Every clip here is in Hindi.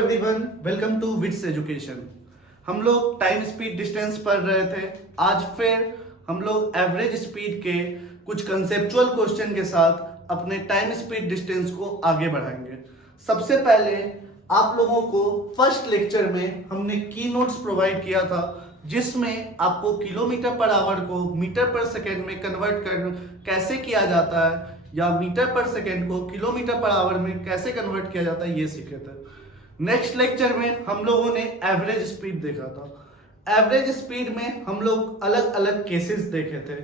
Everyone, welcome to Wits Education. हम लोग टाइम स्पीड डिस्टेंस पढ़ रहे थे। आज फिर हम लोग एवरेज स्पीड के कुछ कंसेप्चुअल क्वेश्चन के साथ अपने टाइम स्पीड डिस्टेंस को आगे बढ़ाएंगे। सबसे पहले आप लोगों को फर्स्ट लेक्चर में हमने की नोट्स प्रोवाइड किया था, जिसमें आपको किलोमीटर पर आवर को मीटर पर सेकेंड में कन्वर्ट कर कैसे किया जाता है या मीटर पर सेकेंड को किलोमीटर पर आवर में कैसे कन्वर्ट किया जाता है ये सीखे थे। नेक्स्ट लेक्चर में हम लोगों ने एवरेज स्पीड देखा था। एवरेज स्पीड में हम लोग अलग अलग केसेस देखे थे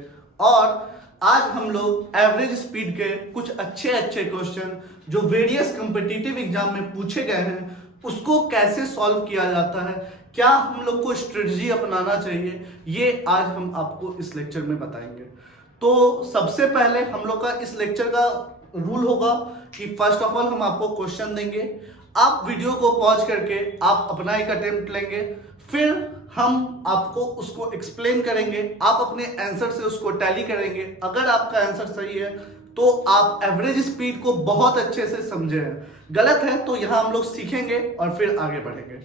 और आज हम लोग एवरेज स्पीड के कुछ अच्छे अच्छे क्वेश्चन जो वेरियस कॉम्पिटिटिव एग्जाम में पूछे गए हैं उसको कैसे सॉल्व किया जाता है, क्या हम लोग को स्ट्रेटजी अपनाना चाहिए, ये आज हम आपको इस लेक्चर में बताएंगे। तो सबसे पहले हम लोग का इस लेक्चर का रूल होगा कि फर्स्ट ऑफ ऑल हम आपको क्वेश्चन देंगे, आप वीडियो को पॉज करके आप अपना एक अटेम्प्ट लेंगे, फिर हम आपको उसको एक्सप्लेन करेंगे, आप अपने आंसर से उसको टैली करेंगे। अगर आपका आंसर सही है तो आप एवरेज स्पीड को बहुत अच्छे से समझे हैं, गलत है तो यहां हम लोग सीखेंगे और फिर आगे बढ़ेंगे।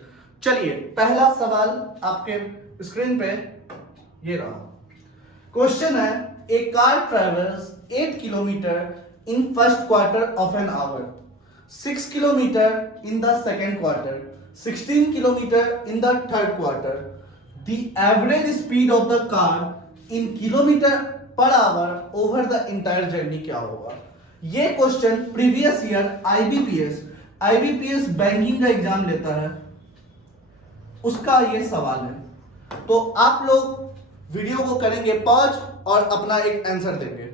चलिए, पहला सवाल आपके स्क्रीन पे ये रहा। क्वेश्चन है, a car travels 8 kilometre in first quarter of an hour, 6 kilometre in the second quarter, 16 kilometre in the third quarter. The average speed of the car in kilometre per hour over the entire journey क्या होगा? ये question previous year IBPS banking का एग्जाम लेता है, उसका ये सवाल है। तो आप लोग वीडियो को करेंगे पॉज और अपना एक आंसर देंगे।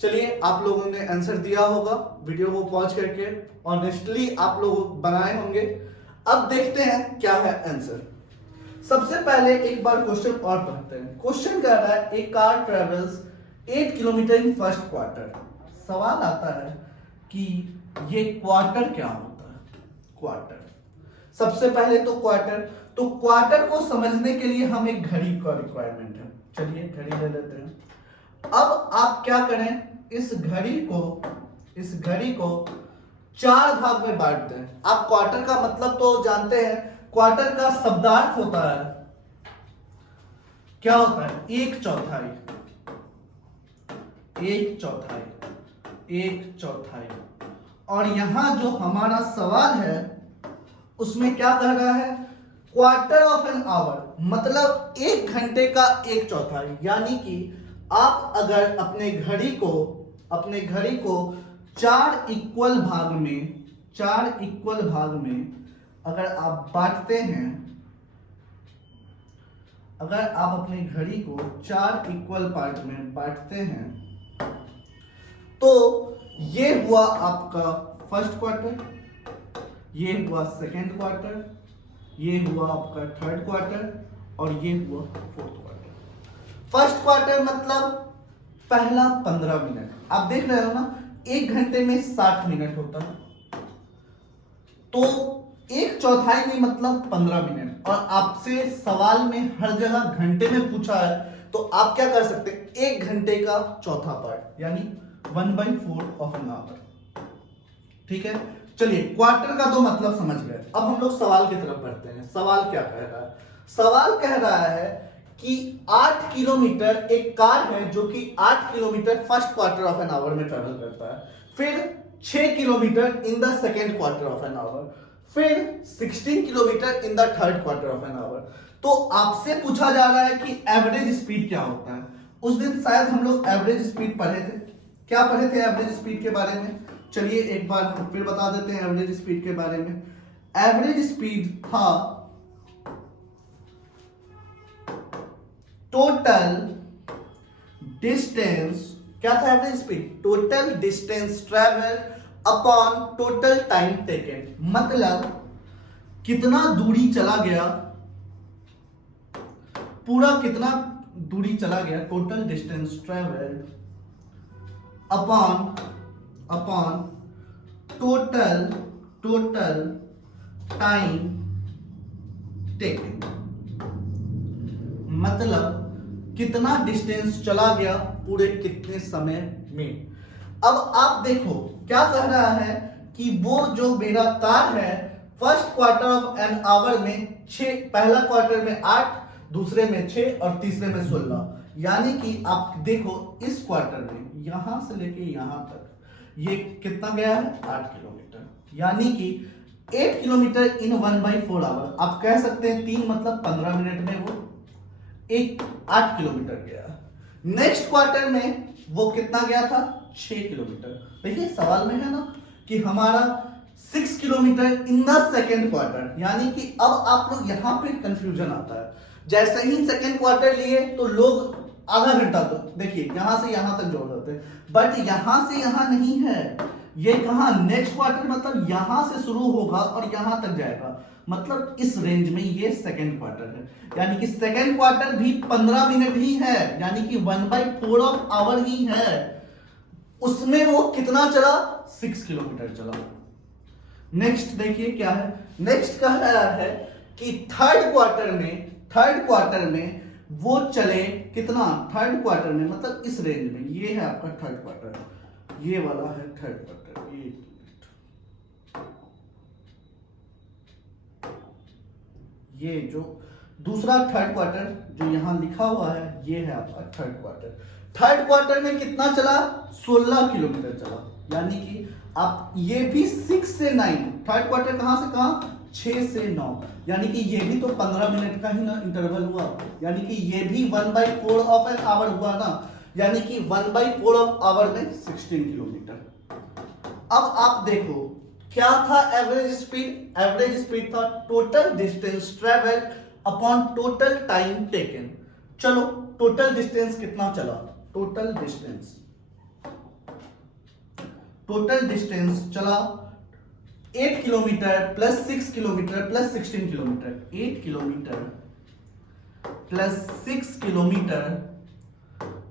चलिए, आप लोगों ने आंसर दिया होगा वीडियो को पॉज करके, ऑनेस्टली आप लोग बनाए होंगे। अब देखते हैं क्या है आंसर। सबसे पहले एक बार क्वेश्चन और पढ़ते हैं। क्वेश्चन कह रहा है, a car travels 8 kilometre in first quarter. सवाल आता है कि ये क्वार्टर क्या होता है? क्वार्टर, सबसे पहले तो क्वार्टर को समझने के लिए हम एक घड़ी का रिक्वायरमेंट है। चलिए घड़ी ले लेते हैं। अब आप क्या करें, इस घड़ी को 4 भाग में बांट दें। आप क्वार्टर का मतलब तो जानते हैं, क्वार्टर का शब्दार्थ होता है, क्या होता है? एक चौथाई। और यहां जो हमारा सवाल है उसमें क्या कह रहा है? क्वार्टर ऑफ एन आवर, मतलब 1 घंटे का 1 चौथाई। यानी कि आप अगर अपने घड़ी को 4 इक्वल भाग में अगर आप बांटते हैं, अगर आप अपनी घड़ी को 4 इक्वल पार्ट में बांटते हैं तो ये हुआ आपका फर्स्ट क्वार्टर, ये हुआ सेकेंड क्वार्टर, ये हुआ आपका थर्ड क्वार्टर और ये हुआ फोर्थ क्वार्टर। फर्स्ट क्वार्टर मतलब पहला 15 मिनट। आप देख रहे हो ना, 1 घंटे में 60 मिनट होता है, तो 1 चौथाई में मतलब 15 मिनट। और आपसे सवाल में हर जगह घंटे में पूछा है, तो आप क्या कर सकते हैं? 1 घंटे का चौथा पार्ट यानी 1/4 ऑफ एन आवर। ठीक है, चलिए क्वार्टर का 2 मतलब समझ गए। अब हम लोग सवाल की तरफ बढ़ते हैं। सवाल क्या कह रहा है? सवाल कह रहा है कि 8 किलोमीटर एक कार है जो कि 8 kilometre first quarter of an our में ट्रेवल करता है, फिर 6 kilometre in the second quarter of an our, फिर 16 kilometre in the third quarter of an our. तो आपसे पूछा जा रहा है कि एवरेज स्पीड क्या होता है। उस दिन शायद हम लोग एवरेज स्पीड पढ़े थे। क्या पढ़े थे एवरेज स्पीड के बारे में? चलिए एक बार फिर बता देते हैं एवरेज स्पीड के बारे में। एवरेज स्पीड था टोटल डिस्टेंस। क्या था average speed? Total distance travel upon total time taken, मतलब कितना दूरी चला गया, पूरा कितना दूरी चला गया, total distance travelled upon total time taken, मतलब कितना डिस्टेंस चला गया पूरे कितने समय में। अब आप देखो क्या कह रहा है कि वो जो मेरा कार है first quarter of an our में 6, पहला क्वार्टर में 8, दूसरे में 6 और तीसरे में 16, यानी कि आप देखो इस क्वार्टर में यहां से लेके यहां तक ये कितना गया है 8 किलोमीटर, यानी कि 8 किलोमीटर इन 1/4 आवर। आप कह सकते हैं 3 मतलब 15 मिनट में वो 8 किलोमीटर गया। नेक्स्ट क्वार्टर में वो कितना गया था 6 किलोमीटर। देखिए सवाल में है ना कि हमारा 6 kilometre in the second quarter, यानी कि अब आप लोग यहां पे कंफ्यूजन आता है। जैसे ही सेकेंड क्वार्टर लिए तो लोग आधा घंटा, तो देखिए यहां से यहां तक जोड़ देते हैं, बट यहां से यहां नहीं है, ये कहां नेक्स्ट क्वार्टर मतलब यहां से शुरू होगा और यहां तक जाएगा, मतलब इस रेंज में ये सेकेंड क्वार्टर है, यानी कि सेकेंड क्वार्टर भी 15 मिनट ही है, यानी कि 1/4 ऑफ आवर ही है। उसमें वो कितना चला 6 किलोमीटर चला। नेक्स्ट देखिए क्या है, नेक्स्ट कह रहा है कि थर्ड क्वार्टर में वो चले कितना, थर्ड क्वार्टर में मतलब इस रेंज में, ये है आपका थर्ड क्वार्टर, ये वाला है थर्ड क्वार्टर, ये जो दूसरा थर्ड क्वार्टर जो यहां लिखा हुआ है ये है आपका थर्ड क्वार्टर। थर्ड क्वार्टर में कितना चला 16 किलोमीटर चला, यानी कि आप ये भी 6 से 9, थर्ड क्वार्टर कहां से कहां 6 से 9, यानी कि ये भी तो 15 मिनट का ही ना इंटरवल हुआ, यानी कि ये भी 1/4 ऑफ एन आवर हुआ ना, यानी कि 1/4 ऑफ आवर में 16 किलोमीटर। अब आप देखो क्या था एवरेज स्पीड, एवरेज स्पीड था total distance travelled upon total time taken. चलो टोटल डिस्टेंस कितना चला, टोटल डिस्टेंस चला 8 kilometre plus 6 kilometre plus 16 kilometre, 8 kilometre plus 6 kilometre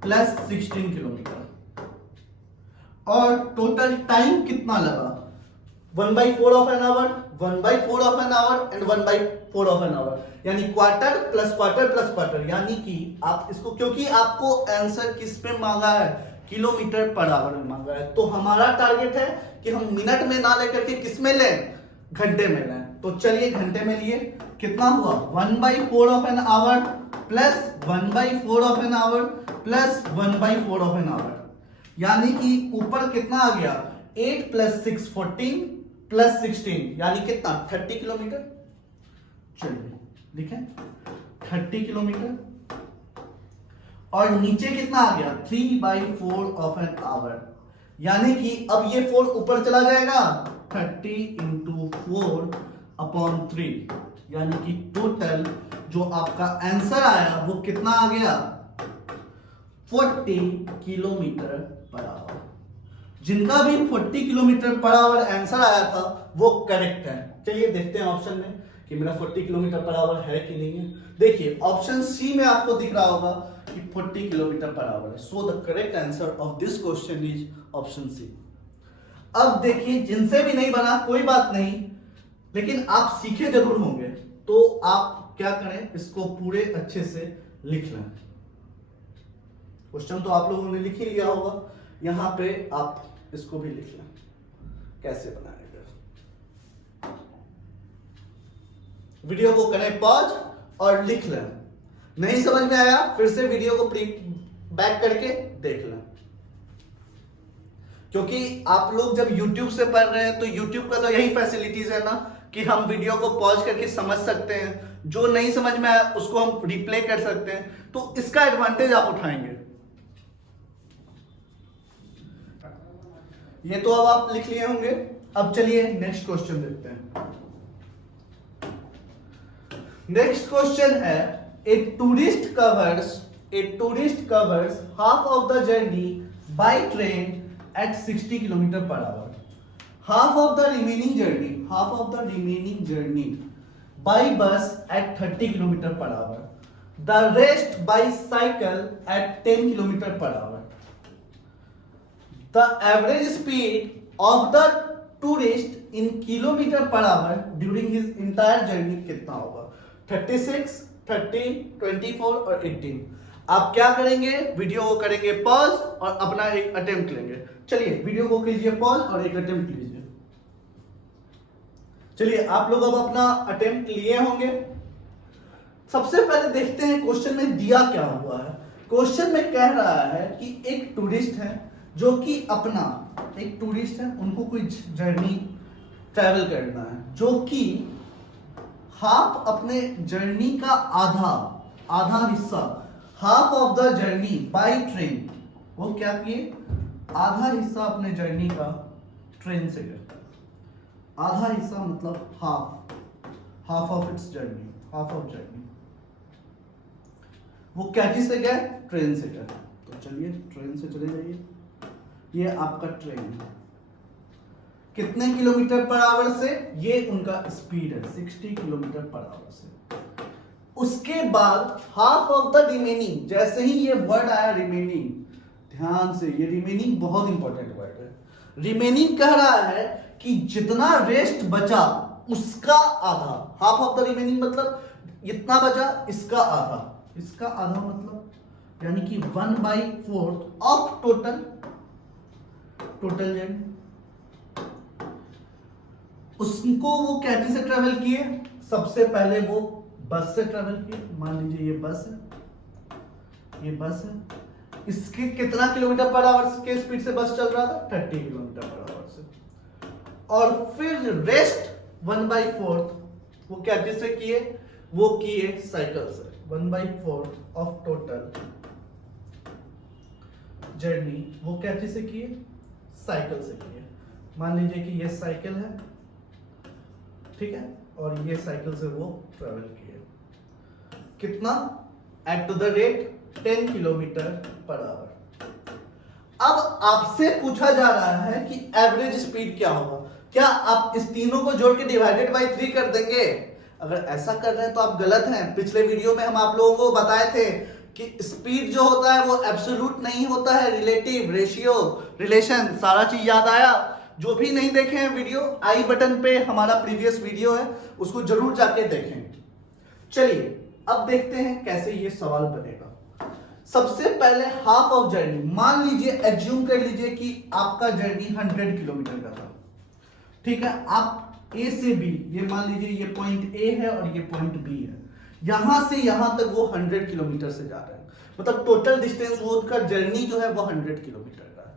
plus 16 kilometre, और टोटल टाइम कितना लगा 1/4 of an hour, 1/4 of an hour and 1/4 of an hour, यानी quarter plus quarter plus quarter, यानी कि आप इसको, क्योंकि आपको आंसर किस पे मांगा है किलोमीटर पर आवर में मांगा है, तो हमारा टारगेट है कि हम मिनट में ना लेकर के किस में लें, घंटे में लें। तो चलिए घंटे में लिए, कितना हुआ 1/4 of an our plus 1/4 of an our plus 1/4 of an hour, यानी कि ऊपर कितना आ गया 8 प्लस 6 14 प्लस 16, यानी कितना 30 किलोमीटर। चलिए लिखें 30 किलोमीटर, और नीचे कितना आ गया 3/4 ऑफ एन आवर, यानी कि अब ये 4 ऊपर चला जाएगा 30 × 4 अपॉन 3, यानी कि टोटल जो आपका आंसर आया वो कितना आ गया 40 किलोमीटर पर आवर। जिनका भी 40 किलोमीटर पर आवर आंसर आया था वो करेक्ट है। चलिए देखते हैं ऑप्शन में कि मेरा 40 किलोमीटर पर आवर है कि नहीं है। देखिए ऑप्शन सी में आपको दिख रहा होगा कि 40 किलोमीटर पर आवर है, so the correct answer of this question is option C. अब देखिए जिनसे भी नहीं बना कोई बात नहीं, लेकिन आप सीखे जरूर होंगे, तो आप क्या करें इसको पूरे अच्छे से लिख लें। क्वेश्चन तो आप लोगों ने लिख ही लिया होगा, यहां पे आप इसको भी लिख लें कैसे बनाएंगे। वीडियो को करें पॉज और लिख लें। नहीं समझ में आया फिर से वीडियो को बैक करके देख लें, क्योंकि आप लोग जब YouTube से पढ़ रहे हैं तो YouTube का तो यही फैसिलिटीज है ना कि हम वीडियो को पॉज करके समझ सकते हैं, जो नहीं समझ में आया उसको हम रिप्ले कर सकते हैं, तो इसका एडवांटेज आप उठाएंगे। ये तो अब आप लिख लिए होंगे। अब चलिए नेक्स्ट क्वेश्चन देखते हैं। नेक्स्ट क्वेश्चन है a tourist covers half of the journey by train at 60 km per hour, half of the remaining journey by bus at 30 km per hour, the rest by cycle at 10 km per hour. The average speed of the tourist in kilometer per hour during his entire journey कितना होगा 36, 30, 24 और 18। आप क्या करेंगे, वीडियो को करेंगे पॉज और अपना एक अटेम्प्ट लेंगे। चलिए वीडियो को कीजिए पॉज और एक अटेम्प्ट लीजिए। चलिए आप लोग अब अपना अटेम्प्ट लिए होंगे। सबसे पहले देखते हैं क्वेश्चन में दिया क्या हुआ है। क्वेश्चन में कह रहा है कि एक टूरिस्ट है जो कि अपना एक टूरिस्ट है, उनको कोई जर्नी ट्रैवल करना है, जो कि हाफ अपने जर्नी का आधा हिस्सा, half of the journey by train, वो क्या किए, आधा हिस्सा अपने जर्नी का ट्रेन से करता है। आधा हिस्सा मतलब half of its journey, half of journey वो क्या चीज से गए, ट्रेन से गए। तो चलिए ट्रेन से चले जाइए। ये आपका ट्रेन है, कितने किलोमीटर पर आवर से, ये उनका स्पीड है 60 किलोमीटर पर आवर से। उसके बाद हाफ ऑफ द रिमेनिंग, जैसे ही ये वर्ड आया रिमेनिंग, ध्यान से, ये रिमेनिंग बहुत इंपॉर्टेंट वर्ड है। रिमेनिंग कह रहा है कि जितना रेस्ट बचा उसका आधा, हाफ ऑफ द रिमेनिंग मतलब इतना बचा, इसका आधा, इसका आधा मतलब यानी कि 1/4 ऑफ टोटल जर्नी। उसको वो कैसे से ट्रेवल किए, सबसे पहले वो बस से ट्रेवल किए। मान लीजिए ये बस है, ये बस है, इसके कितना किलोमीटर पर आवर के स्पीड से बस चल रहा था, 30 किलोमीटर पर आवर से। और फिर रेस्ट 1/4 वो क्या से किए, वो किए साइकिल से। 1/4 ऑफ टोटल जर्नी वो क्या से किए, साइकिल से किए। मान लीजिए कि ये साइकिल है, ठीक है, और ये साइकिल से वो ट्रेवल किए, कितना, at the rate 10 kilometre per our. अब आपसे पूछा जा रहा है कि एवरेज स्पीड क्या होगा। क्या आप इस तीनों को जोड़ के डिवाइडेड बाय 3 कर देंगे? अगर ऐसा कर रहे हैं तो आप गलत हैं। पिछले वीडियो में हम आप लोगों को बताए थे कि स्पीड जो होता है वो एब्सोल्यूट नहीं होता है, रिलेटिव, रेशियो, रिलेशन, सारा चीज याद आया। जो भी नहीं देखे हैं वीडियो, आई बटन पे हमारा प्रीवियस वीडियो है, उसको जरूर जाके देखें। चलिए अब देखते हैं कैसे ये सवाल बनेगा। सबसे पहले हाफ ऑफ जर्नी, मान लीजिए, एज्यूम कर लीजिए कि आपका जर्नी 100 किलोमीटर का था, ठीक है। आप ए से बी, ये मान लीजिए ये पॉइंट ए है और ये पॉइंट बी है, यहां से यहां तक वो 100 किलोमीटर से जा रहे हैं, मतलब टोटल डिस्टेंस वो उनका जर्नी जो है वो 100 किलोमीटर का है।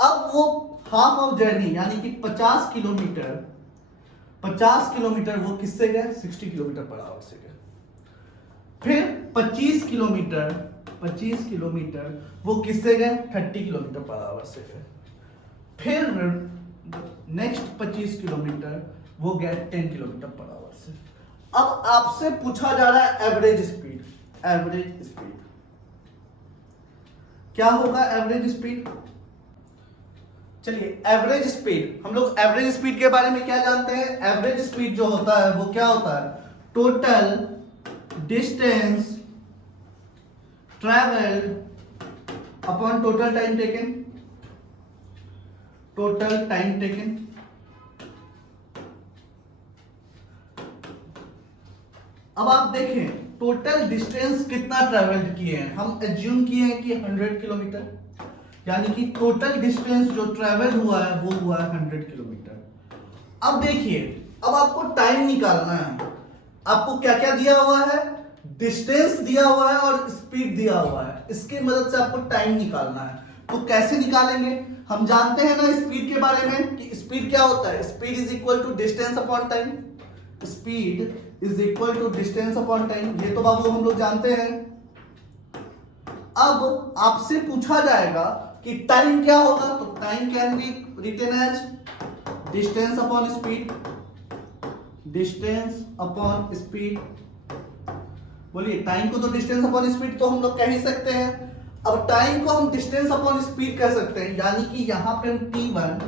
अब वो हाफ ऑफ जर्नी यानी कि 50 किलोमीटर वो किससे गए, 60 किलोमीटर पर आवर से गए। फिर 25 किलोमीटर वो किससे गए, 30 किलोमीटर पर आवर से गए। फिर नेक्स्ट 25 किलोमीटर वो गए 10 किलोमीटर पर आवर से। अब आपसे पूछा जा रहा है एवरेज स्पीड। एवरेज स्पीड क्या होगा, एवरेज स्पीड। चलिए एवरेज स्पीड, हम लोग एवरेज स्पीड के बारे में क्या जानते हैं। एवरेज स्पीड जो होता है वो क्या होता है, total distance travelled upon total time taken, total time taken. अब आप देखें टोटल डिस्टेंस कितना ट्रैवल्ड किए हैं, हम एज्यूम किए हैं कि 100 किलोमीटर, यानी कि टोटल डिस्टेंस जो ट्रैवल हुआ है वो हुआ है 100 किलोमीटर। अब देखिए, अब आपको टाइम निकालना है। आपको क्या क्या दिया हुआ है, डिस्टेंस दिया हुआ है और स्पीड दिया हुआ है, इसकी मदद से आपको टाइम निकालना है। तो कैसे निकालेंगे, हम जानते हैं ना स्पीड के बारे में कि स्पीड क्या होता है, speed is equal to distance upon time. Speed is equal to distance upon time, ये तो बाबू हम लोग जानते हैं। अब आपसे पूछा जाएगा कि टाइम क्या होगा, तो time can be written as distance upon speed, distance upon speed. बोलिए, टाइम को तो डिस्टेंस अपॉन स्पीड तो हम लोग कह ही सकते हैं। अब टाइम को हम डिस्टेंस अपॉन स्पीड कह सकते हैं, यानी कि यहां पे हम T1,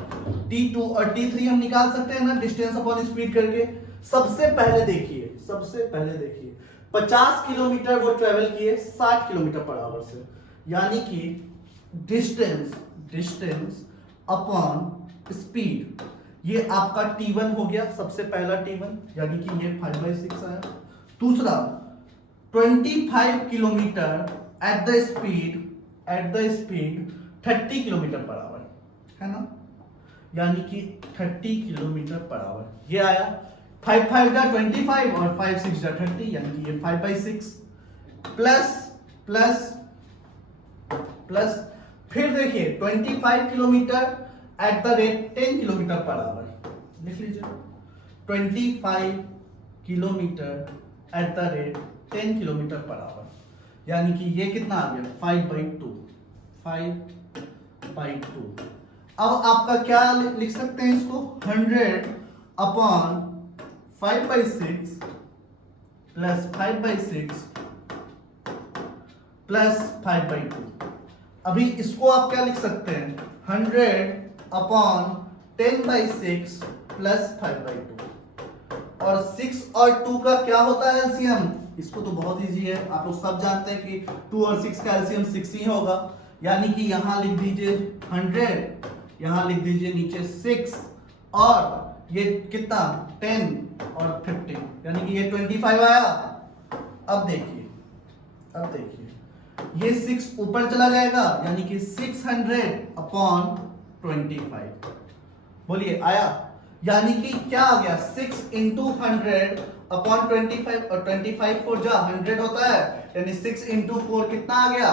T2 और T3 हम निकाल सकते हैं ना डिस्टेंस अपॉन स्पीड करके। सबसे पहले देखिए 50 किलोमीटर वो ट्रेवल किए 60 किलोमीटर पर आवर से, यानी कि डिस्टेंस अपॉन स्पीड, ये आपका T1 हो गया, सबसे पहला T1, यानी कि ये 5/6 आया। दूसरा 25 kilometre at the speed 30 kilometre per hour, है ना, यानी कि 30 किलोमीटर पर आवर। ये आया 5 5 जा 25 और 5 6 जा 30, यानी कि ये 5/6 प्लस प्लस प्लस फिर देखिए 25 kilometre at the rate 10 kilometre per our, लिख लीजिए 25 kilometre at the rate 10 kilometre per hour, यानी कि ये कितना आ गया 5/2, 5/2। अब आपका क्या लिख सकते हैं इसको, 100 अपॉन 5/6 प्लस 5/6 प्लस 5/2। अभी इसको आप क्या लिख सकते हैं, 100 अपॉन 10/6 प्लस 5/2। और 6 और 2 का क्या होता है एलसीएम, इसको तो बहुत इजी है, आप लोग सब जानते हैं कि 2 और 6 का एलसीएम 6 ही होगा, यानी कि यहां लिख दीजिए 100, यहां लिख दीजिए नीचे 6 और ये कितना 10 और 15, यानी कि ये 25 आया। अब देखिए ये 6 ऊपर चला जाएगा, यानी कि 600 अपॉन 25, बोलिए आया, यानी कि क्या आ गया 6 इंटू 100 अपॉन 25, और 25 4 जा 100 होता है, यानी 6 इंटू 4 कितना आ गया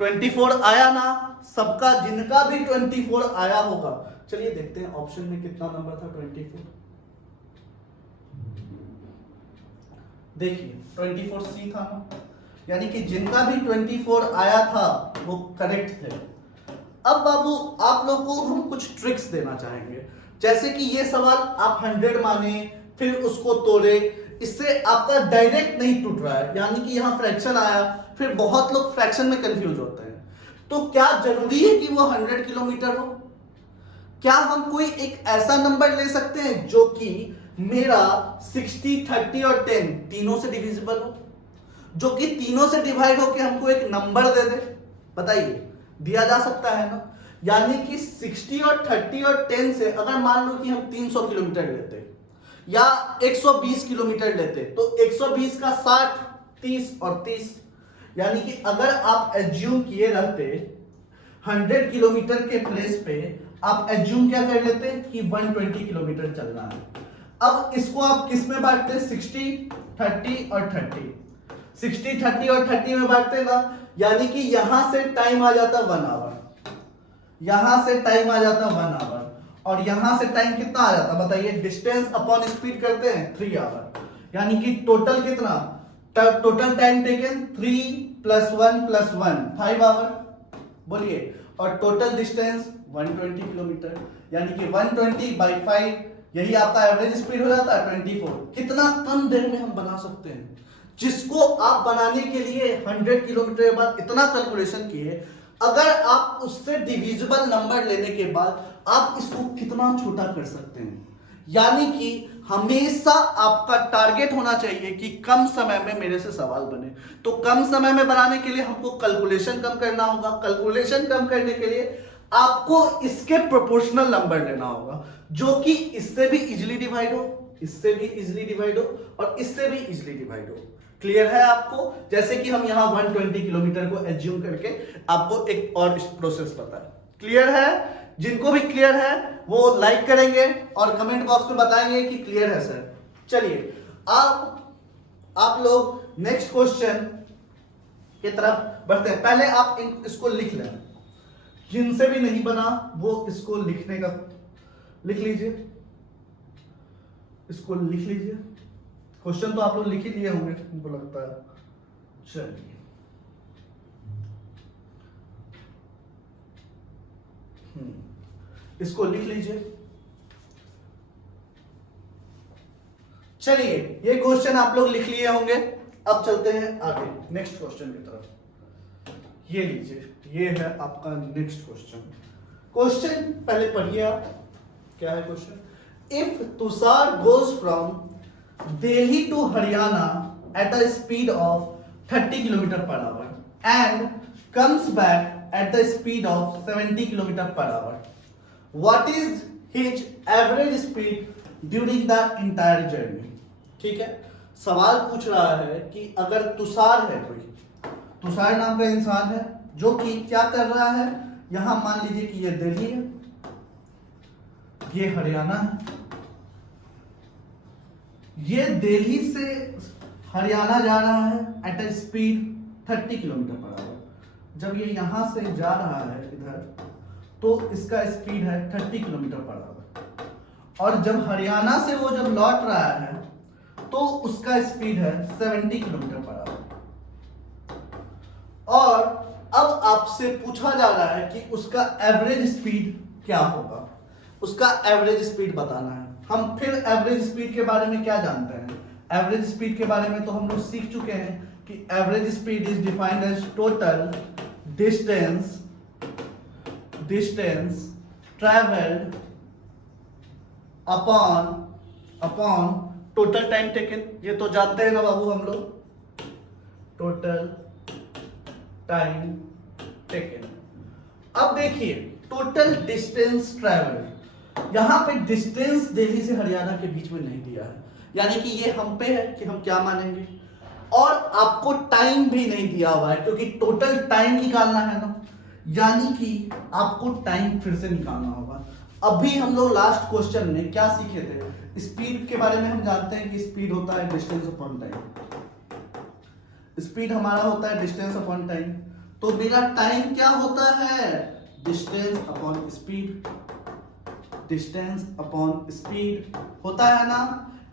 24 आया ना, सबका जिनका भी 24 आया होगा। चलिए देखते हैं ऑप्शन में कितना नंबर था 24, देखिए 24 सी था ना, यानी कि जिनका भी 24 आया था वो करेक्ट थे। अब बाबू आप लोग को हम कुछ ट्रिक्स देना चाहेंगे, जैसे कि ये सवाल आप 100 माने फिर उसको तोड़े, इससे आपका डायरेक्ट नहीं टूट रहा है, यानी कि यहाँ फ्रैक्शन आया, फिर बहुत लोग फ्रैक्शन में कंफ्यूज होते हैं। तो क्या जरूरी है कि वो 100 किलोमीटर हो? क्या हम कोई एक ऐसा नंबर ले सकते हैं जो कि मेरा 60, 30 और 10 तीनों से डिविजिबल हो, जो कि तीनों से डिवाइड होकर हमको एक नंबर दे दे? बताइए, दिया जा सकता है ना? यानी कि 60 और 30 और 10 से अगर मान लो कि हम 300 किलोमीटर लेते या 120 किलोमीटर लेते, तो 120 का 60, 30 और 30, यानी कि अगर आप एज्यूम किए रहते 100 किलोमीटर के प्लेस पे, आप एज्यूम क्या कर लेते कि 120 किलोमीटर चलना है। अब इसको आप किस में बांटते, 60, 30 और 30, 60, 30 और 30 में बांटते ना, यानी कि यहां से टाइम आ जाता 1 आवर, यहां से टाइम आ जाता 1 आवर, और यहां से टाइम कितना आ जाता बताइए, डिस्टेंस अपॉन स्पीड करते हैं 3 आवर, यानी कि टोटल कितना, टोटल टाइम टेकन 3 + 1 + 1 5 आवर, बोलिए, और टोटल डिस्टेंस 120 किलोमीटर, यानी कि 120/5, यही आपका एवरेज स्पीड हो जाता है 24। कितना कम देर में हम बना सकते हैं, जिसको आप बनाने के लिए 100 किलोमीटर के बाद इतना कैलकुलेशन किए, अगर आप उससे डिविजिबल नंबर लेने के बाद आप इसको कितना छोटा कर सकते हैं। यानी कि हमेशा आपका टारगेट होना चाहिए कि कम समय में मेरे से सवाल बने। तो कम समय में बनाने के लिए हमको कैलकुलेशन कम करना होगा, कैलकुलेशन कम करने के लिए आपको इसके प्रोपोर्शनल नंबर लेना होगा, जो कि इससे भी इजीली डिवाइड हो, इससे भी इजीली डिवाइड हो, और इससे भी इजीली डिवाइड हो। क्लियर है आपको? जैसे कि हम यहां 120 किलोमीटर को एज्यूम करके आपको एक और प्रोसेस पता है। क्लियर है? जिनको भी क्लियर है वो लाइक करेंगे और कमेंट बॉक्स में बताएंगे कि क्लियर है सर। चलिए आप लोग नेक्स्ट क्वेश्चन की तरफ बढ़ते हैं। पहले आप इसको लिख लें, जिनसे भी नहीं बना वो इसको लिखने का लिख लीजिए, इसको लिख लीजिए। क्वेश्चन तो आप लोग लिख ही लिए होंगे मुझको लगता है। चलिए इसको लिख लीजिए। चलिए ये क्वेश्चन आप लोग लिख लिए होंगे। अब चलते हैं आगे नेक्स्ट क्वेश्चन की तरफ। ये लीजिए, ये है आपका नेक्स्ट क्वेश्चन। क्वेश्चन पहले पढ़िए आप, क्या है question. If Tushar goes from Delhi to Haryana at a speed of 30 km/h and comes back at the speed of 70 km/h. What is his average speed during the entire journey? ठीक है, सवाल पूछ रहा है कि अगर तुषार है कोई तुषार नाम का इंसान है जो कि क्या कर रहा है, यहां मान लीजिए कि ये दिल्ली है, ये हरियाणा है, ये दिल्ली से हरियाणा जा रहा है at a speed 30 kilometre per hour. जब ये यहां से जा रहा है इधर तो इसका स्पीड है 30 किलोमीटर पर आवर, और जब हरियाणा से वो जब लौट रहा है तो उसका स्पीड है 70 किलोमीटर पर आवर। और अब आपसे पूछा जा रहा है कि उसका एवरेज स्पीड क्या होगा, उसका एवरेज स्पीड बताना है। हम फिर एवरेज स्पीड के बारे में क्या जानते हैं, एवरेज स्पीड के बारे में तो हम लोग सीख चुके हैं कि average speed is defined as total distance travelled upon total time taken. ये तो जानते हैं ना बाबू हम लोग, टोटल टाइम टेकन। अब देखिए टोटल डिस्टेंस ट्रैवल्ड, यहां पे डिस्टेंस दिल्ली से हरियाणा के बीच में नहीं दिया है, यानी कि ये हम पे है कि हम क्या मानेंगे, और आपको टाइम भी नहीं दिया हुआ है क्योंकि टोटल टाइम निकालना है ना, यानी कि आपको टाइम फिर से निकालना होगा। अभी हम लोग लास्ट क्वेश्चन में क्या सीखे थे, स्पीड के बारे में हम जानते हैं कि स्पीड होता है डिस्टेंस अपॉन टाइम, स्पीड हमारा होता है डिस्टेंस अपॉन टाइम, तो मेरा टाइम क्या होता है, distance upon speed, distance upon speed होता है ना,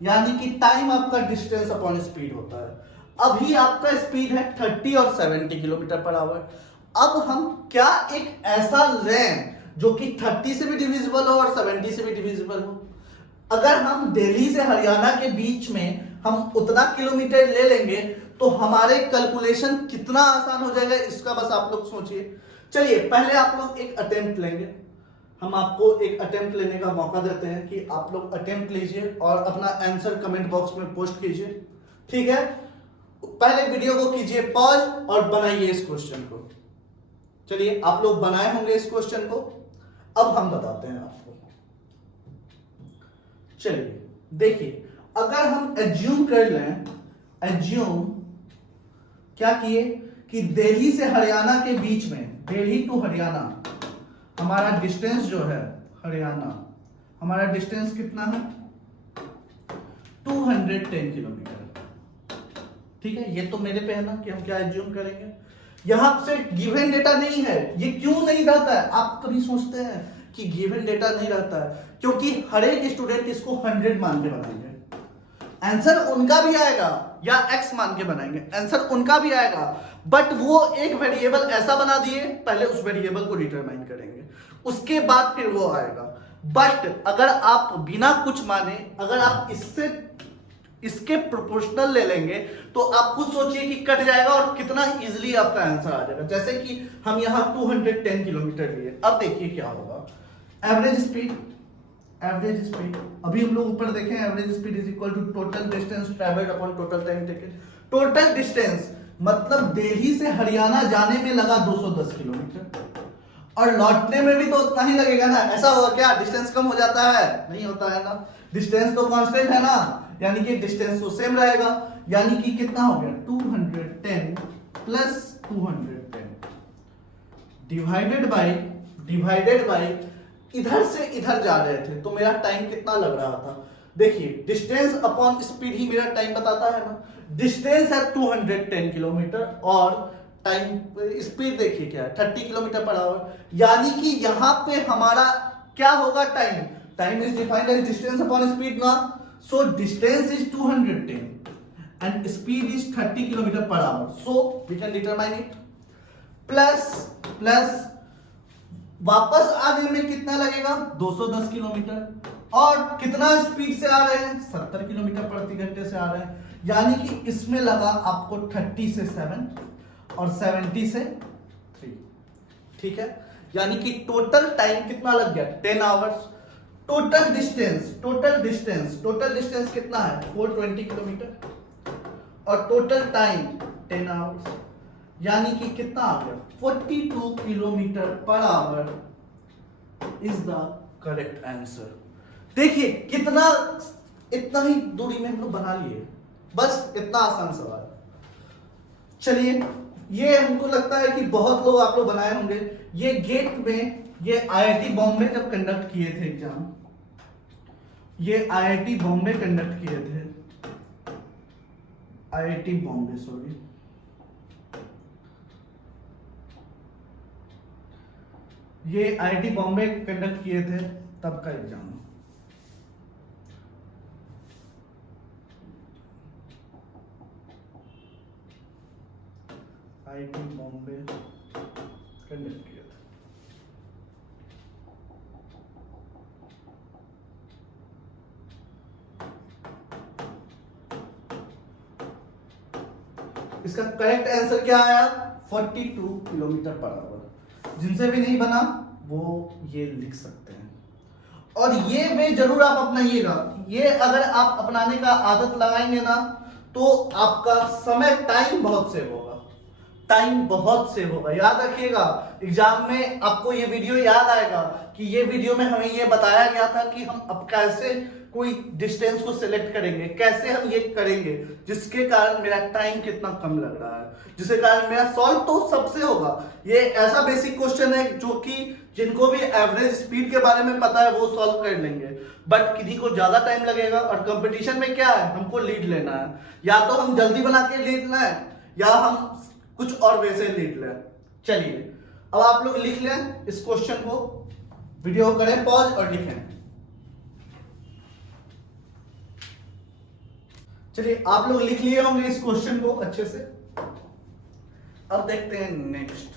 यानी कि टाइम आपका डिस्टेंस अपॉन स्पीड होता है। अभी आपका स्पीड है 30 और 70 किलोमीटर पर आवर। अब हम क्या एक ऐसा लें जो कि 30 से भी डिविजिबल हो और 70 से भी डिविजिबल हो। अगर हम दिल्ली से हरियाणा के बीच में हम उतना किलोमीटर ले लेंगे तो हमारे कैलकुलेशन कितना आसान हो जाएगा, इसका बस आप लोग सोचिए। चलिए पहले आप लोग एक अटेम्प्ट लेंगे, हम आपको एक अटेम्प्ट लेने का मौका देते हैं कि आप लोग अटेम्प्ट लीजिए और अपना आंसर कमेंट बॉक्स में पोस्ट कीजिए, ठीक है। पहले वीडियो को कीजिए पॉज और बनाइए इस क्वेश्चन को। चलिए आप लोग बनाए होंगे इस क्वेश्चन को, अब हम बताते हैं आपको। चलिए देखिए, अगर हम एज्यूम कर लें, एज्यूम क्या किए कि दिल्ली से हरियाणा के बीच में, दिल्ली टू हरियाणा हमारा डिस्टेंस जो है, हरियाणा हमारा डिस्टेंस कितना है 210 किलोमीटर, ठीक है। ये तो मेरे पे है ना कि हम क्या एज्यूम करेंगे, यहां से गिवन डेटा नहीं है। ये क्यों नहीं रहता है, आप कभी सोचते हैं कि गिवन डेटा नहीं रहता है, क्योंकि हर एक स्टूडेंट इसको 100 मान के बनाएंगे, आंसर उनका भी आएगा, या x मान के बनाएंगे आंसर उनका भी आएगा, बट वो एक वेरिएबल ऐसा बना दिए, पहले उस वेरिएबल को डिटरमाइन करेंगे, उसके बाद फिर वो आएगा। बट अगर आप बिना कुछ माने, अगर आप इसके प्रोपोर्शनल ले लेंगे तो आप खुद सोचिए कि कट जाएगा और कितना इजीली आपका आंसर आ जाएगा। जैसे कि हम यहाँ 210 किलोमीटर लिए, अब देखिए क्या होगा, एवरेज स्पीड अभी हम लोग ऊपर देखें, average speed is equal to total distance travelled upon total time taken. Total distance मतलब दिल्ली से हरियाणा जाने में लगा 210 किलोमीटर, और लौटने में भी तो उतना ही लगेगा ना। ऐसा होगा क्या, डिस्टेंस कम हो जाता है, नहीं होता है ना, डिस्टेंस तो कांस्टेंट है ना, यानी कि डिस्टेंस तो सेम रहेगा, यानी कि कितना हो गया 210 प्लस 210 डिवाइडेड बाय इधर से इधर जा रहे थे तो मेरा टाइम कितना लग रहा था। देखिए डिस्टेंस अपॉन स्पीड ही मेरा टाइम बताता है ना, डिस्टेंस है 210 किलोमीटर और टाइम स्पीड देखिए क्या है 30 किलोमीटर पर आवर, यानी कि यहां पे हमारा क्या होगा, time is defined as distance upon speed ना, so distance is 210 and speed is 30 kilometre per hour, so we can determine it. Plus वापस आने में कितना लगेगा 210 किलोमीटर, और कितना स्पीड से आ रहे हैं 70 किलोमीटर प्रति घंटे से आ रहे हैं, यानी कि इसमें लगा आपको 30 से 7 और 70 से 3, ठीक है। यानी कि टोटल टाइम कितना लग गया 10 आवर्स। टोटल डिस्टेंस कितना है 420 किलोमीटर और टोटल टाइम 10 आवर्स, यानी कि कितना आ गया 42 kilometre per our is the correct answer. देखिए कितना, इतना ही दूरी में हम लोग बना लिए, बस इतना आसान सवाल। चलिए ये हमको लगता है कि बहुत लोग आप लोग बनाए होंगे। ये गेट में ये आईआईटी बॉम्बे जब कंडक्ट किए थे एग्जाम, ये आईआईटी बॉम्बे कंडक्ट किए थे, आईआईटी बॉम्बे सॉरी, ये आईआईटी बॉम्बे कंडक्ट किए थे तब का एग्जाम। आईआईटी बॉम्बे कंडक्ट किया था। इसका करेक्ट आंसर क्या आया? 42 किलोमीटर पर आवर। जिनसे भी नहीं बना वो ये लिख सकते हैं। और ये वे जरूर आप अपनाइएगा। ये अगर आप अपनाने का आदत लगाएंगे ना तो आपका समय टाइम बहुत सेव होगा, टाइम बहुत सेव होगा। याद रखिएगा, एग्जाम में आपको ये वीडियो याद आएगा कि ये वीडियो में हमें ये बताया गया था कि हम अब कैसे कोई डिस्टेंस को सिलेक्ट करेंगे, कैसे हम ये करेंगे जिसके कारण मेरा टाइम कितना कम लग रहा है, जिसके कारण मेरा सॉल्व तो सबसे होगा। ये ऐसा बेसिक क्वेश्चन है जो कि जिनको भी एवरेज स्पीड के बारे में पता है वो सॉल्व कर लेंगे, बट किसी को ज्यादा टाइम लगेगा। और कंपटीशन में क्या है, हमको लीड लेना है। या तो हम जल्दी बना के लीड लें या हम कुछ और वैसे लीड लें। चलिए अब आप लोग लिख लें इस क्वेश्चन को, वीडियो करें पॉज और लिखें। चलिए आप लोग लिख लिए होंगे इस क्वेश्चन को अच्छे से। अब देखते हैं नेक्स्ट।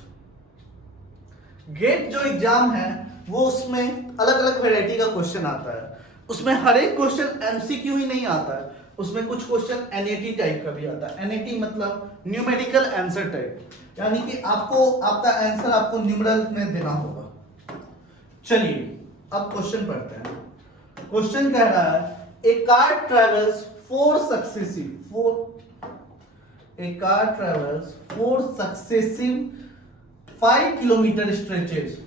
गेट जो एग्जाम है वो उसमें अलग अलग वैरायटी का क्वेश्चन आता है। उसमें हर एक क्वेश्चन एमसीक्यू ही नहीं आता है, उसमें कुछ क्वेश्चन एनएटी टाइप का भी आता है। एनएटी मतलब न्यूमेरिकल आंसर टाइप, यानी कि आपको आपका आंसर आपको न्यूमेरल में देना होगा। चलिए अब क्वेश्चन पढ़ते हैं। क्वेश्चन कह रहा है a car travels four successive 5 kilometer stretches,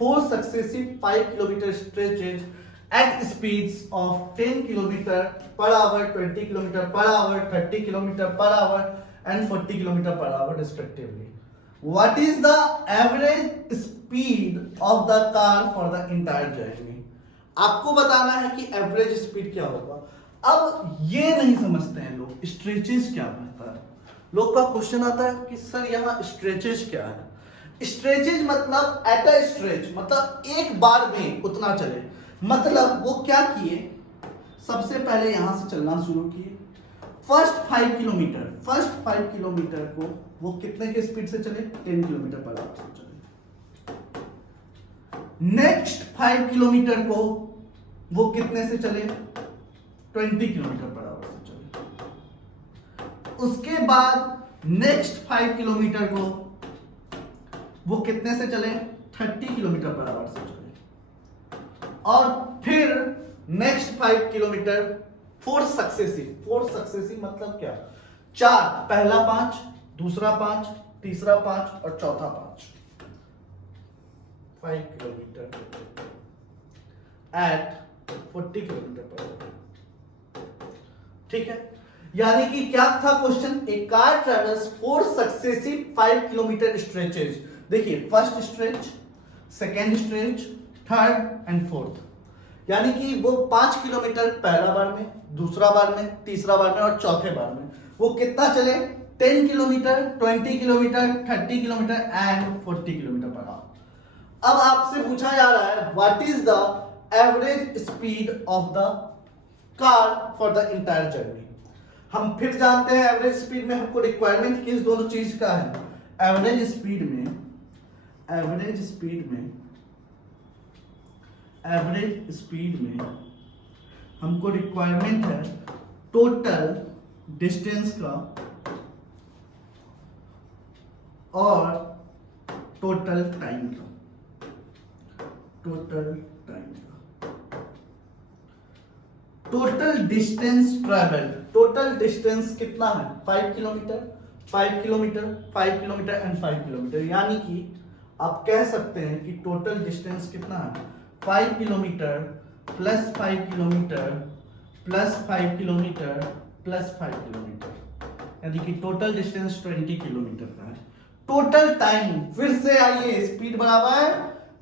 4 successive 5 kilometer stretches at speeds of 10 kilometer per hour, 20 kilometer per hour, 30 kilometer per hour and 40 kilometer per hour respectively. What is the average speed of the car for the entire journey? आपको बताना है कि एवरेज स्पीड क्या होगा। अब ये नहीं समझते हैं लोग स्ट्रेचेस क्या होता है। लोग का क्वेश्चन आता है कि सर यहाँ स्ट्रेचेस क्या है। स्ट्रेचेस मतलब एट अ स्ट्रेच मतलब एक बार में उतना चले। मतलब वो क्या किए, सबसे पहले यहां से चलना शुरू किए। फर्स्ट 5 किलोमीटर को वो कितने के स्पीड से चले, 10 किलोमीटर पर आवर से चले। नेक्स्ट 5 किलोमीटर को वो कितने से चले, 20 किलोमीटर पर आवर से चले। उसके बाद नेक्स्ट 5 किलोमीटर को वो कितने से चले, 30 किलोमीटर पर आवर से चले। और फिर नेक्स्ट 5 किलोमीटर 4 सक्सेसिव मतलब क्या, 4, पहला 5, दूसरा 5, तीसरा 5 और चौथा 5, 5 kilometre at 40 kilometre per hour. ठीक है, यानी कि क्या था question, a car travels 4 successive 5 kilometre stretches. देखिए first stretch, second stretch, third and fourth, यानी कि वो 5 किलोमीटर पहला बार में, दूसरा बार में, तीसरा बार में और चौथे बार में वो कितना चले, 10 kilometre, 20 kilometre, 30 kilometre and 40 kilometre per our. अब आपसे पूछा जा रहा है what is the average speed of the car for the entire journey. हम फिर जानते हैं एवरेज स्पीड में हमको रिक्वायरमेंट किस दोनों चीज का है। एवरेज स्पीड में हमको रिक्वायरमेंट है टोटल डिस्टेंस का और टोटल टाइम का। Total distance travelled, total distance कितना है, 5 kilometre, 5 kilometre, 5 kilometre and 5 kilometre. यानी कि आप कह सकते हैं कि टोटल डिस्टेंस कितना है, 5 kilometre plus 5 kilometre plus 5 kilometre plus 5 kilometre. यानी कि टोटल डिस्टेंस 20 किलोमीटर का है। टोटल टाइम, फिर से आइए, स्पीड बराबर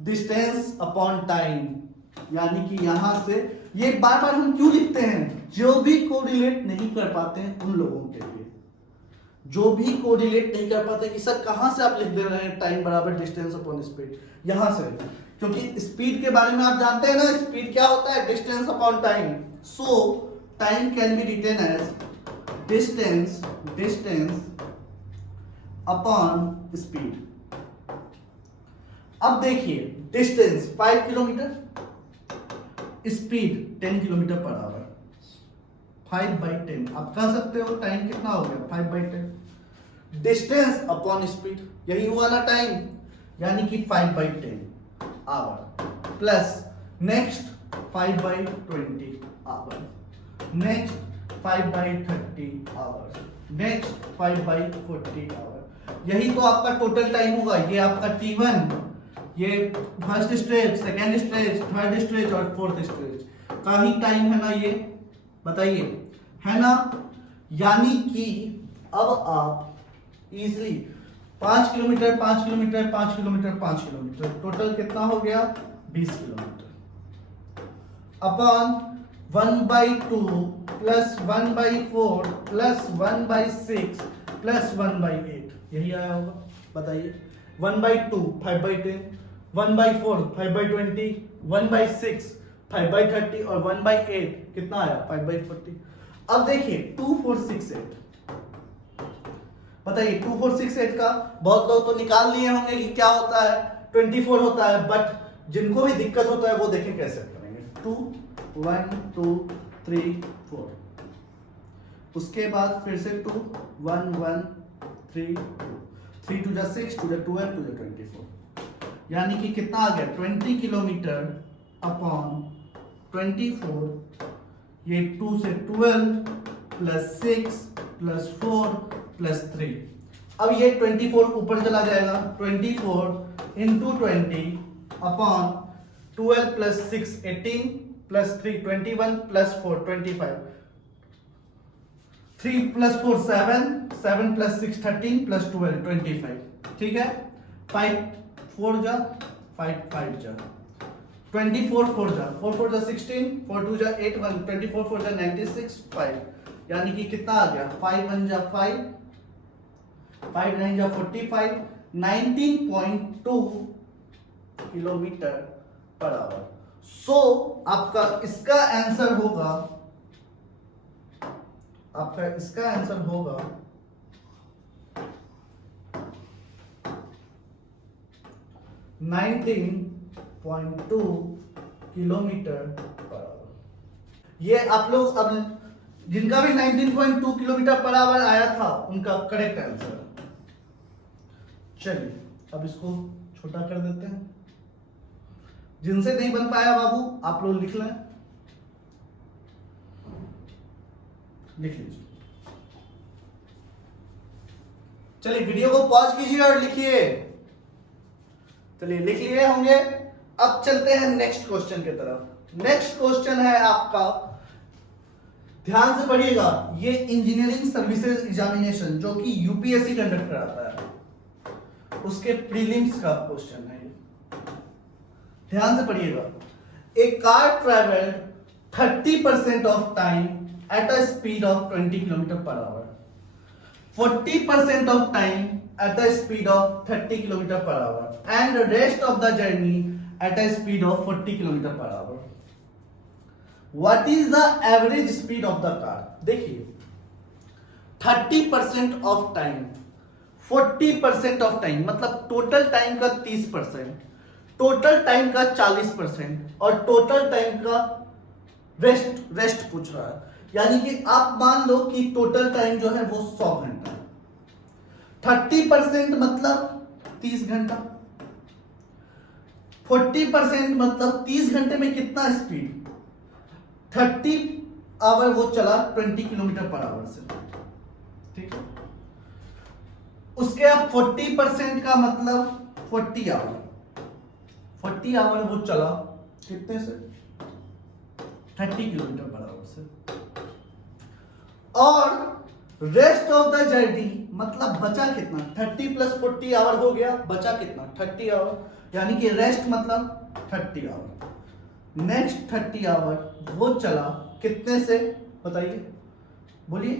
डिस्टेंस अपॉन टाइम, यानी कि यहां से ये बार बार हम क्यों लिखते हैं, जो भी कोरिलेट नहीं कर पाते हैं उन लोगों के लिए, जो भी कोरिलेट नहीं कर पाते कि सर कहां से आप लिख दे रहे हैं टाइम बराबर डिस्टेंस अपॉन स्पीड, यहां से, क्योंकि स्पीड के बारे में आप जानते हैं ना, स्पीड क्या होता है, distance upon time. So time can be written as distance upon speed. अब देखिए, distance 5 kilometre, speed 10 kilometre per hour, 5/10 आप कह सकते हो टाइम कितना हो गया, 5/10, डिस्टेंस अपॉन स्पीड, यही हुआ ना टाइम, यानी कि 5/10 hour, plus next 5/20 hour, next 5/30 hour, next 5/40 hour, यही तो आपका टोटल टाइम होगा। ये आपका T1, ये first stage, second stage, third stage और फोर्थ स्टेज का ही टाइम है ना, ये बताइए, है ना। यानी कि अब आप easily 5 kilometre 5 kilometre 5 kilometre 5 kilometre, total कितना हो गया, 20 kilometre, upon 1/2 plus 1/4 plus 1/6 plus 1/8, यही आया होगा, बताइए। 1/2 5/10, 1/4 5/20, 1/6 5/30 और 1/8 कितना आया, 5/40। अब देखिए 2468, बताइए 2468 का बहुत लोग तो निकाल लिए होंगे कि क्या होता है, 24 होता है, बट जिनको भी दिक्कत होता है वो देखें कैसे करेंगे। 2 1 2 3 4, उसके बाद फिर से 2 1 1 3 2, 3 2 जा 6, 2 जा 12, 2 जा 24, यानी कि कितना आ गया, 20 किलोमीटर अपॉन 24, ये 2 से 12 प्लस 6 प्लस 4 प्लस 3, अब ये 24 ऊपर चला जाएगा, 24 into 20 upon 12 plus 6 18 plus 3 21 plus 4 25, 3 plus 4 7, 7 plus 6 13 plus 12 25, ठीक है। 5 4 जा 5 5 जा 24 4 जा 4 4 जा 16, 4 2 जा 8 1, 24 4 जा 96 5, यानी कि कितना आ गया, 5 1 जा 5, 5 9 जा 45, 19.2 किलोमीटर पर आवर। सो आपका इसका आंसर होगा, आपका इसका आंसर होगा 19.2 किलोमीटर पर आवर। ये आप लोग अब जिनका भी 19.2 किलोमीटर पर आवर आया था उनका करेक्ट आंसर। चलिए अब इसको छोटा कर देते हैं, जिनसे नहीं बन पाया बाबू आप लोग लिख लें, लिख लीजिए। चलिए वीडियो को पॉज कीजिए और लिखिए। चलिए लिख लिए होंगे, अब चलते हैं नेक्स्ट क्वेश्चन की तरफ। नेक्स्ट क्वेश्चन है आपका, ध्यान से पढ़िएगा, ये इंजीनियरिंग सर्विसेज एग्जामिनेशन जो कि यूपीएससी कंडक्ट कराता है उसके प्रीलिम्स का क्वेश्चन है। ध्यान से पढ़िएगा, a car travelled 30% of time at a speed of 20 kilometre per hour, 40% of time at a speed of 30 km per hour and the rest of the journey at a speed of 40 km per hour. What is the average speed of the car? देखिए 30% of time, 40% of time मतलब टोटल टाइम का 30%, टोटल टाइम का 40% और टोटल टाइम का रेस्ट पूछ रहा है, यानी कि आप मान लो कि टोटल टाइम जो है वो 100 घंटा, 30% मतलब 30 घंटा, 40% मतलब 30 घंटे में कितना स्पीड, 30 आवर वो चला 20 किलोमीटर पर आवर से, ठीक है। उसके अब 40% का मतलब 40 आवर, 40 आवर वो चला कितने से, 30 किलोमीटर पर आवर से, और रेस्ट ऑफ द जर्नी मतलब बचा कितना, 30 प्लस 40 आवर हो गया, बचा कितना 30 आवर, यानी कि रेस्ट मतलब 30 आवर। नेक्स्ट 30 आवर वो चला कितने से बताइए, बोलिए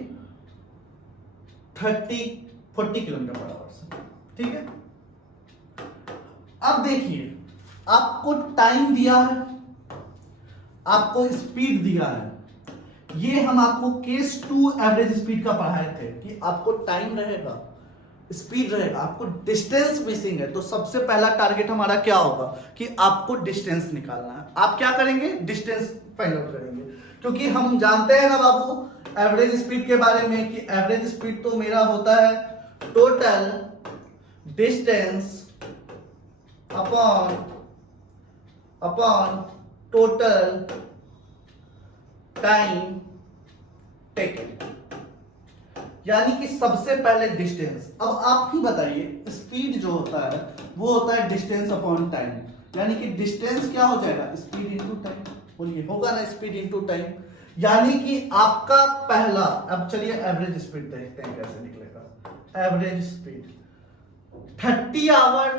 40 किलोमीटर पर आवर से, ठीक है। अब देखिए आपको टाइम दिया है, आपको स्पीड दिया है, ये हम आपको केस 2 एवरेज स्पीड का पढ़ाए थे कि आपको टाइम रहेगा, स्पीड रहेगा, आपको डिस्टेंस मिसिंग है। तो सबसे पहला टारगेट हमारा क्या होगा कि आपको डिस्टेंस निकालना है। आप क्या करेंगे, डिस्टेंस फाइंड आउट करेंगे, क्योंकि हम जानते हैं ना बाबू एवरेज स्पीड के बारे में कि एवरेज स्पीड तो मेरा होता है total distance upon total time taken, यानी कि सबसे पहले डिस्टेंस। अब आप ही बताइए स्पीड जो होता है वो होता है डिस्टेंस अपॉन टाइम, यानी कि डिस्टेंस क्या हो जाएगा, स्पीड इनटू टाइम। बोलिए होगा ना, स्पीड इनटू टाइम, यानी कि आपका पहला, अब चलिए एवरेज स्पीड देखते हैं कैसे निकलेगा। Average speed 30 hour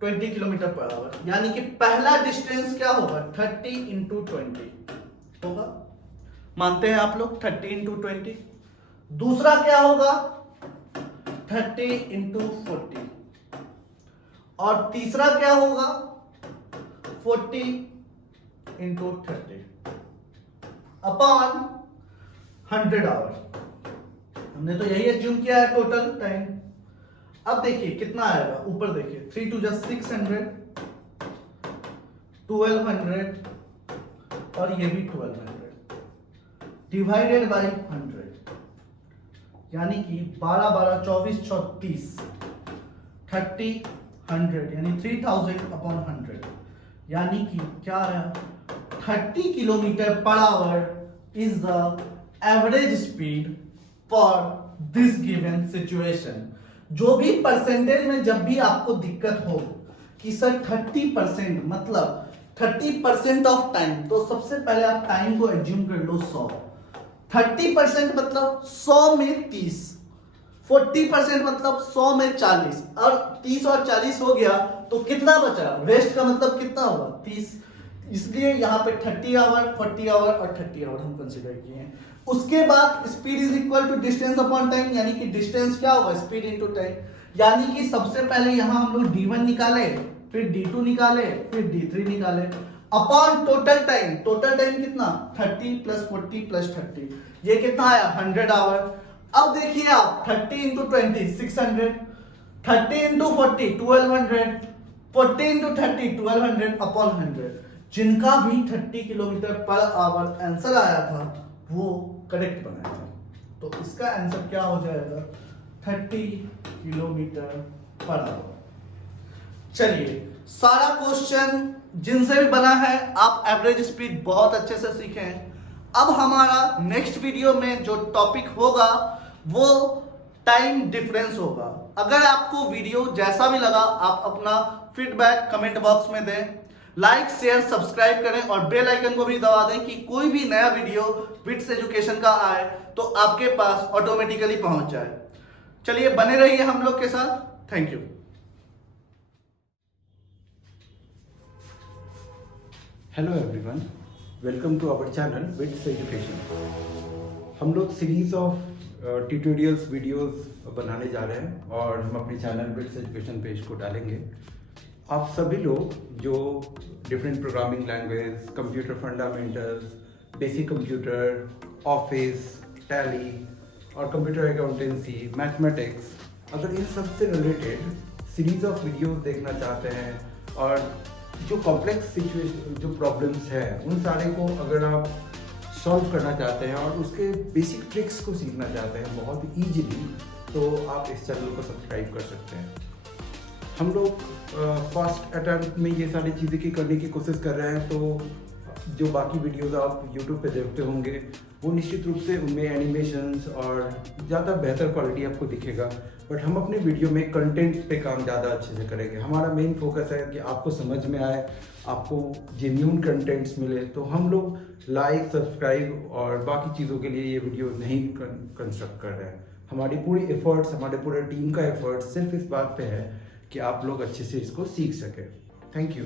20 kilometre per hour, यानी कि पहला डिस्टेंस क्या होगा 30 इंटू 20 होगा, मानते हैं आप लोग 30 इंटू 20। दूसरा क्या होगा 30 इंटू 40, और तीसरा क्या होगा 40 इंटू 30 अपॉन 100 आवर। हमने तो यही एज्यूम किया है टोटल टाइम। अब देखिए कितना आएगा, ऊपर देखिए 3 टू 600, 1200 और ये भी 1200 डिवाइडेड बाई 100, यानी कि 12 12 24 34 30 100 यानी 3000 अपॉन 100, यानी कि क्या है 30 kilometre per our is the average speed for this given situation. जो भी परसेंटेज में जब भी आपको दिक्कत हो कि सर 30% मतलब 30% ऑफ टाइम, तो सबसे पहले आप टाइम को एज्यूम कर लो 100। 30% मतलब 100 में 30, 40% मतलब 100 में 40, और 30 और 40 हो गया तो कितना बचा, वेस्ट का मतलब कितना होगा 30, इसलिए यहाँ पे 30 आवर 40 आवर और 30 आवर हम कंसीडर किए हैं। उसके बाद speed is equal to distance upon time, यानी कि डिस्टेंस क्या होगा स्पीड इनटू टाइम, यानी कि सबसे पहले यहां हम लोग d1 निकाले, फिर d2 निकाले, फिर d3 निकाले upon total time. Total time कितना 30 प्लस 40 प्लस 30, ये कितना आया 100 आवर। अब देखिए आप 30 इंटू 20 600, 30 इंटू 40 1200, 40 इंटू 30 1200 अपॉन 100। जिनका भी 30 किलोमीटर पर आवर आंसर आया था वो करेक्ट बनाया था, तो इसका आंसर क्या हो जाएगा 30 किलोमीटर पर आवर। चलिए सारा क्वेश्चन जिनसे भी बना है आप एवरेज स्पीड बहुत अच्छे से सीखे हैं। अब हमारा नेक्स्ट वीडियो में जो टॉपिक होगा वो टाइम डिफरेंस होगा। अगर आपको वीडियो जैसा भी लगा आप अपना फीडबैक कमेंट बॉक्स में दें, लाइक शेयर सब्सक्राइब करें और बेल आइकन को भी दबा दें कि कोई भी नया वीडियो विट्स एजुकेशन का आए तो आपके पास ऑटोमेटिकली पहुंच जाए। चलिए बने रहिए हम लोग के साथ, thank you. Hello everyone, welcome to our channel Wits Education. हम लोग सीरीज ऑफ ट्यूटोरियल्स वीडियोस बनाने जा रहे हैं और हम अपने चैनल विट्स एजुकेशन पेज को डालेंगे। आप सभी लोग जो different programming language, computer fundamentals, basic computer, office, tally और कंप्यूटर अकाउंटेंसी, मैथमेटिक्स, अगर इन सब से रिलेटेड सीरीज ऑफ वीडियोस देखना चाहते हैं और जो कॉम्प्लेक्स सिचुएशन जो प्रॉब्लम्स हैं उन सारे को अगर आप सॉल्व करना चाहते हैं और उसके बेसिक ट्रिक्स को सीखना चाहते हैं बहुत ईजिली, तो आप इस चैनल को सब्सक्राइब कर सकते हैं। हम लोग फर्स्ट अटेम्प्ट में ये सारी चीज़ें की करने की कोशिश कर रहे हैं, तो जो बाकी वीडियोस आप यूट्यूब पे देखते होंगे वो निश्चित रूप से उनमें एनिमेशंस और ज़्यादा बेहतर क्वालिटी आपको दिखेगा, बट हम अपने वीडियो में कंटेंट पे काम ज़्यादा अच्छे से करेंगे। हमारा मेन फोकस है कि आपको समझ में आए, आपको जेन्युइन कंटेंट्स मिले, तो हम लोग लाइक, सब्सक्राइब और बाकी चीज़ों के लिए ये वीडियो नहीं कंस्ट्रक्ट कर रहे हैं। हमारी पूरी एफर्ट्स, हमारे पूरे टीम का एफर्ट्स सिर्फ इस बात पे है कि आप लोग अच्छे से इसको सीख सकें। Thank you.